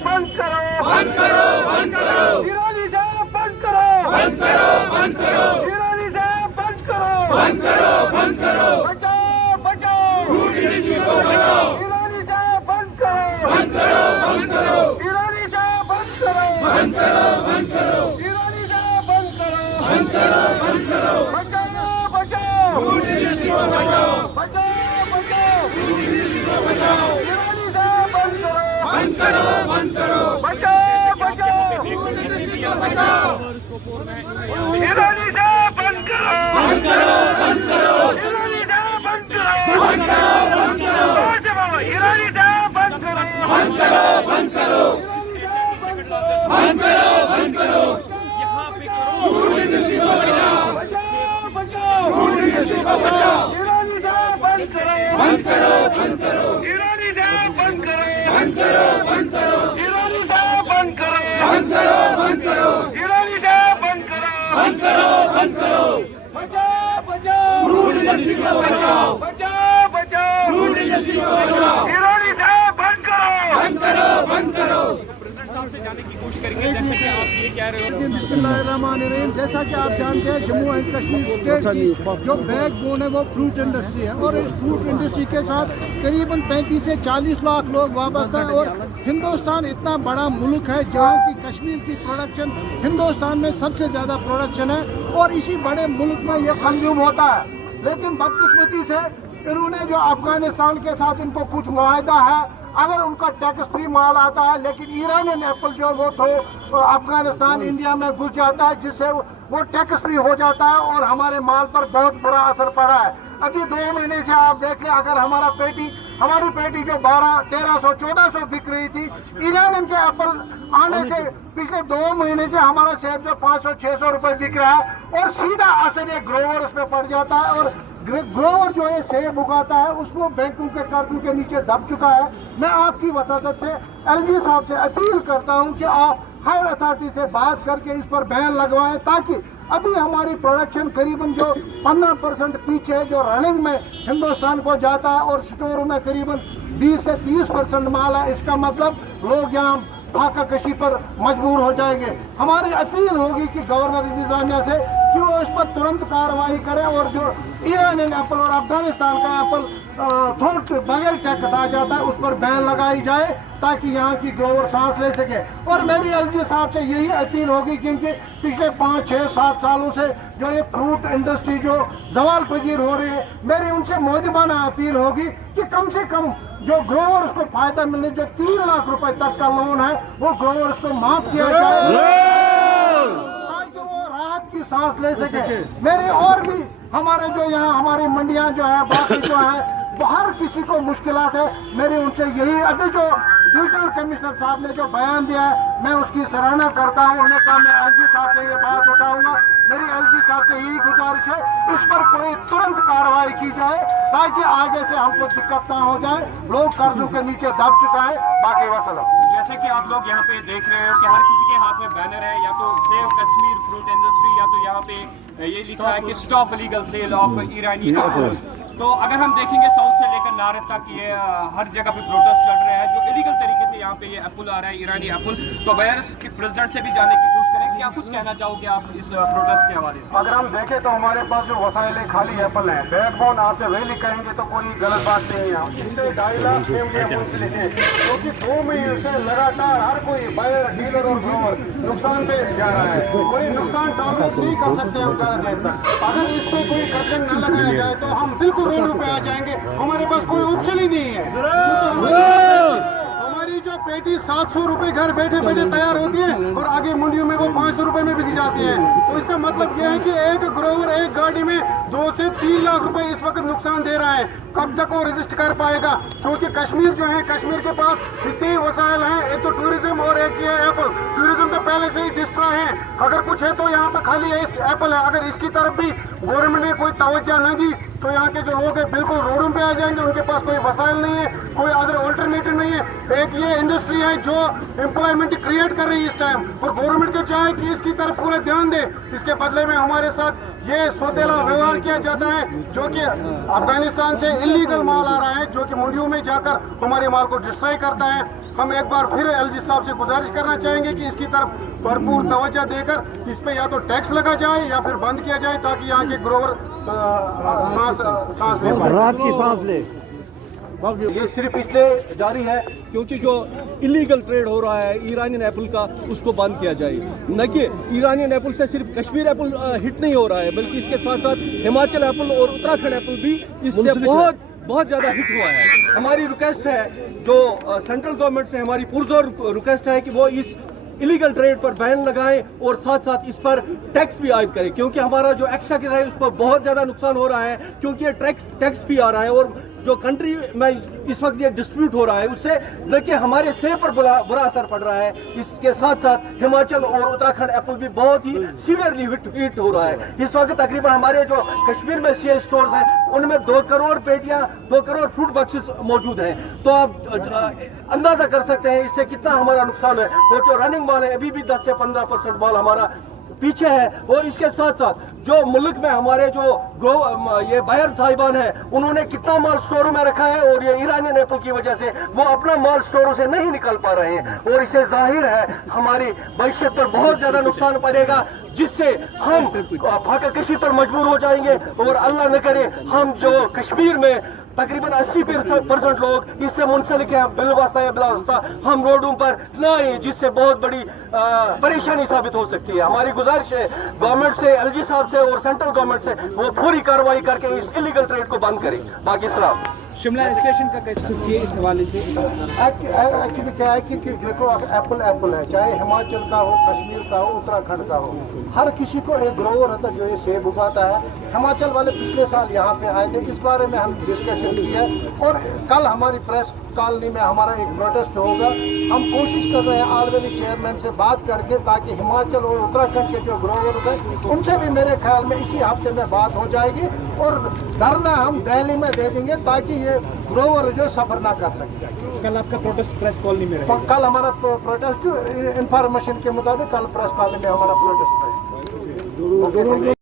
बंद करो, बंद करो, बंद करो, ईरानी साहब बंद करो, बंद करो, बंद करो, ईरानी साहब बंद करो, बंद करो, बंद करो, बचाओ बचाओ, फ्रूट इंडस्ट्री को बचाओ, ईरानी साहब बंद करो, बंद करो, बंद करो, ईरानी साहब बंद करो, बंद करो, बंद करो, ईरानी साहब बंद करो, बंद करो, बंद करो, बचाओ बचाओ, फ्रूट इंडस्ट्री को बचाओ, बचाओ बचाओ, फ्रूट इंडस्ट्री को बचाओ, ईरानी साहब बंद करो, बंद करो, बंद करो, बचाओ बचाओ, फ्रूट इंडस्ट्री को बचाओ, ईरानी साहब बंद करो, बंद करो, बंद करो, ईरानी साहब बंद करो, बंद करो, बंद करो, ईरानी साहब बंद करो, बंद करो, बंद करो, बंद करो, बंद करो, फ्रूट इंडस्ट्री को बचाओ, बचाओ बचाओ, फ्रूट इंडस्ट्री को बचाओ, ईरानी साहब बंद करो, बंद करो, बंद करो, ईरानी साहब बंद करो, बंद करो, बंद करो, ईरानी साहब बंद करो, बंद करो, बंद करो, ईरानी साहब बंद करो, बंद करो, बंद करो, बचाओ बचाओ, फ्रूट इंडस्ट्री को बचाओ, बचाओ बचाओ, फ्रूट इंडस्ट्री को बचाओ, ईरानी साहब बंद करो, बंद करो, बंद करो, साहब से जाने की कोशिश करेंगे जैसे कि आप ये कह रहे हो। बिस्मिल्लाहिर्रहमानिर्रहीम। जैसा कि आप जानते हैं जम्मू एंड कश्मीर स्टेट की जो बैकबोन है वो फ्रूट इंडस्ट्री है और इस फ्रूट इंडस्ट्री के साथ करीबन 35 से 40 लाख लोग वाबस्ता हैं और हिंदुस्तान इतना बड़ा मुल्क है जहाँ की कश्मीर की प्रोडक्शन हिंदुस्तान में सबसे ज़्यादा प्रोडक्शन है और इसी बड़े मुल्क में ये कंज्यूम होता है। लेकिन बदकिस्मती से इन्होंने जो अफगानिस्तान के साथ इनको कुछ मुआहदा है, अगर उनका टैक्स फ्री माल आता है लेकिन ईरानियन एप्पल जो वो तो अफगानिस्तान इंडिया में घुस जाता है जिससे वो टैक्स फ्री हो जाता है और हमारे माल पर बहुत बुरा असर पड़ा है। अभी 2 महीने से आप देख लें, अगर हमारी पेटी जो 1200-1300 1400 बिक रही थी, ईरानियन के एप्पल आने से पिछले 2 महीने से हमारा सेब जो 500-600 रुपए बिक रहा है और सीधा असर ये ग्रोवर उस पर पड़ जाता है और ग्रोवर जो है सेब उगाता है उसको बैंकों के कर्जों के नीचे दब चुका है। मैं आपकी वसादत से एलजी साहब से अपील करता हूं कि आप हायर अथॉरिटी से बात करके इस पर बैन लगवाएं ताकि अभी हमारी प्रोडक्शन करीबन जो 15% पीछे है जो रनिंग में हिंदुस्तान को जाता है और स्टोरों में करीबन 20 से 30% माल है। इसका मतलब लोग यहाँ फाका कशी पर मजबूर हो जाएंगे। हमारी अपील होगी कि गवर्नर इंतजामिया से कि वो इस पर तुरंत कार्रवाई करे और जो ईरानियन एप्पल और अफगानिस्तान का एप्पल थोड़ा बगैर टैक्स आ जाता है उस पर बैन लगाई जाए ताकि यहाँ की ग्रोवर सांस ले सके। और मेरी एलजी साहब से यही अपील होगी क्योंकि पिछले 5, 6, 7 सालों से जो ये फ्रूट इंडस्ट्री जो जवाल पजीर हो रही है, मेरी उनसे मोदिबाना अपील होगी कि कम से कम जो ग्रोवर्स को फायदा मिलने जो 3 लाख रुपए तक का लोन है वो ग्रोवर्स को माफ किया जाए ताकि वो राहत की सांस ले सके। मेरे और भी हमारे जो यहाँ हमारी मंडियाँ जो है बाकी जो है हर किसी को मुश्किलात है। मेरी उनसे यही अभी जो डिविजनल कमिश्नर साहब ने जो बयान दिया है मैं उसकी सराहना करता हूँ। उन्होंने कहा मैं एलजी साहब से ये बात उठाऊंगा। मेरी एलजी साहब से यही गुजारिश है इस पर कोई तुरंत कार्रवाई की जाए ताकि आगे से हमको दिक्कत ना हो जाए। लोग कर्जों के नीचे दब चुका है। बाकी वसलम। जैसे कि आप लोग यहाँ पे देख रहे हो कि हर किसी के हाथ में बैनर है, या तो सेव कश्मीर फ्रूट इंडस्ट्री या तो यहाँ पे ये लिखा है कि स्टॉप इलीगल सेल ऑफ ईरानी एप्पल। तो अगर हम देखेंगे साउथ से लेकर नारद तक ये हर जगह पे प्रोटेस्ट चल रहे हैं जो इलीगल तरीके से यहाँ पे ये एप्पल आ रहा है, ईरानी एप्पल। तो वायरस के प्रेसिडेंट से भी जानने की कोशिश करें, क्या कुछ कहना चाहोगे आप इस प्रोटेस्ट के हवाले से? अगर हम देखें तो हमारे पास जो वसाइल है खाली एप्पल है। बैकबोन आप वैली कहेंगे तो कोई गलत बात नहीं है। इससे 2.5 लाख फैमिलियां मुंसलिक हैं क्योंकि 2 महीने से लगातार हर कोई बायर, डीलर और ग्रोवर नुकसान पे जा रहा है। कोई नुकसान टॉलरेट नहीं कर सकते हम ज़्यादा देर तक। अगर इस पर कोई कर्तन न लगाया जाए तो हम बिल्कुल रोडों पे आ जाएंगे। हमारे पास कोई ऑप्शन ही नहीं है। हमारी जो पेटी 700 रुपए घर बैठे बैठे तैयार होती है और आगे मंडियों में वो 500 रुपए में बिक जाती है। तो इसका मतलब यह है कि एक ग्रोवर एक गाड़ी में 2 से 3 लाख रुपए इस वक्त नुकसान दे रहा है। कब तक वो रजिस्ट कर पाएगा? क्योंकि कश्मीर जो है, कश्मीर के पास इतने वसाइल हैं, एक तो टूरिज्म और एक ये एप्पल। टूरिज्म तो पहले से ही डिस्ट्रॉय है। अगर कुछ है तो यहाँ पे खाली एप्पल है। अगर इसकी तरफ भी गवर्नमेंट ने कोई तवज्जो न दी तो यहाँ के जो लोग हैं बिल्कुल रोडों पे आ जाएंगे। उनके पास कोई वसाइल नहीं है, कोई अदर ऑल्टरनेटिव नहीं है। एक ये इंडस्ट्री है जो एम्प्लॉयमेंट क्रिएट कर रही है इस टाइम, और गवर्नमेंट को चाहे कि इसकी तरफ पूरा ध्यान दे। इसके बदले में हमारे साथ ये सौतेला व्यवहार किया जाता है, जो कि अफगानिस्तान से इलीगल माल आ रहा है, जो कि मंडियों में जाकर हमारे माल को डिस्ट्रॉय करता है। हम एक बार फिर एलजी साहब से गुजारिश करना चाहेंगे कि इसकी तरफ भरपूर तवज्जो देकर इस पे या तो टैक्स लगा जाए या फिर बंद किया जाए, ताकि यहाँ के ग्रोवर सांस ले पाए। राहत की सांस ले। ये सिर्फ इसलिए जारी है क्योंकि जो इलीगल ट्रेड हो रहा है ईरानियन एप्पल का, उसको बंद किया जाए। न कि ईरानियन एप्पल से सिर्फ कश्मीर एप्पल हिट नहीं हो रहा है, बल्कि इसके साथ साथ हिमाचल एप्पल और उत्तराखंड एप्पल भी इससे बहुत ज़्यादा हिट हुआ है। हमारी रिक्वेस्ट है, जो सेंट्रल गवर्नमेंट से हमारी पुरजोर रिक्वेस्ट है कि वो इस इलीगल ट्रेड पर बैन लगाएं और साथ साथ इस पर टैक्स भी आयद करें, क्योंकि हमारा जो एक्स्ट्रा किराया है उस पर बहुत ज़्यादा नुकसान हो रहा है, क्योंकि ये टैक्स भी आ रहा है। और जो कंट्री में इस वक्त ये डिस्ट्रीब्यूट हो रहा है, उससे देखिए हमारे सेब पर बुरा असर पड़ रहा है। इसके साथ साथ हिमाचल और उत्तराखंड एप्पल भी बहुत ही सीवियरली हिट हो रहा है। इस वक्त तकरीबन हमारे जो कश्मीर में सीए स्टोर्स हैं, उनमें 2 करोड़ पेटियां, 2 करोड़ फ्रूट बॉक्सेस मौजूद हैं। तो आप अंदाजा कर सकते हैं इससे कितना हमारा नुकसान है। वो जो रनिंग माल है, अभी भी 10 से 15% माल हमारा पीछे है। और इसके साथ साथ जो मुल्क में हमारे जो ये बायर साहिबान है, उन्होंने कितना माल स्टोरों में रखा है, और ये ईरानियन एप्पल की वजह से वो अपना माल स्टोरों से नहीं निकाल पा रहे हैं, और इससे जाहिर है हमारी मैशत पर बहुत ज्यादा नुकसान पड़ेगा, जिससे हम फाका कशी पर मजबूर हो जाएंगे। और अल्लाह न करे हम जो कश्मीर में तकरीबन 80% लोग इससे मुंसलिक है, बिलवास्ता या बिलावास्ता हम रोडों पर न आए, जिससे बहुत बड़ी परेशानी साबित हो सकती है। हमारी गुजारिश है गवर्नमेंट से, एलजी साहब से और सेंट्रल गवर्नमेंट से, वो पूरी कार्रवाई करके इस इलीगल ट्रेड को बंद करें। बाकी सलाम। शिमला स्टेशन का कैसे किए इस हवाले से? एक्चुअली क्या है कि देखो एप्पल है, चाहे हिमाचल का हो, कश्मीर का हो, उत्तराखंड का हो, हर किसी को एक ग्रोवर होता है जो ये सेब उगाता है। हिमाचल वाले पिछले साल यहाँ पे आए थे, इस बारे में हम डिस्कशन की है, और कल हमारी प्रेस कॉलोनी में हमारा एक प्रोटेस्ट होगा। हम कोशिश कर रहे हैं ऑलरेडी चेयरमैन से बात करके, ताकि हिमाचल और उत्तराखंड के जो ग्रोवर हैं उनसे भी मेरे ख्याल में इसी हफ्ते में बात हो जाएगी, और धरना हम दिल्ली में दे देंगे ताकि ये ग्रोवर जो सफर ना कर सके। कल आपका प्रोटेस्ट प्रेस कॉलोनी में रहेगा? कल हमारा प्रोटेस्ट इंफॉर्मेशन के मुताबिक कल प्रेस कॉलोनी में हमारा प्रोटेस्ट है।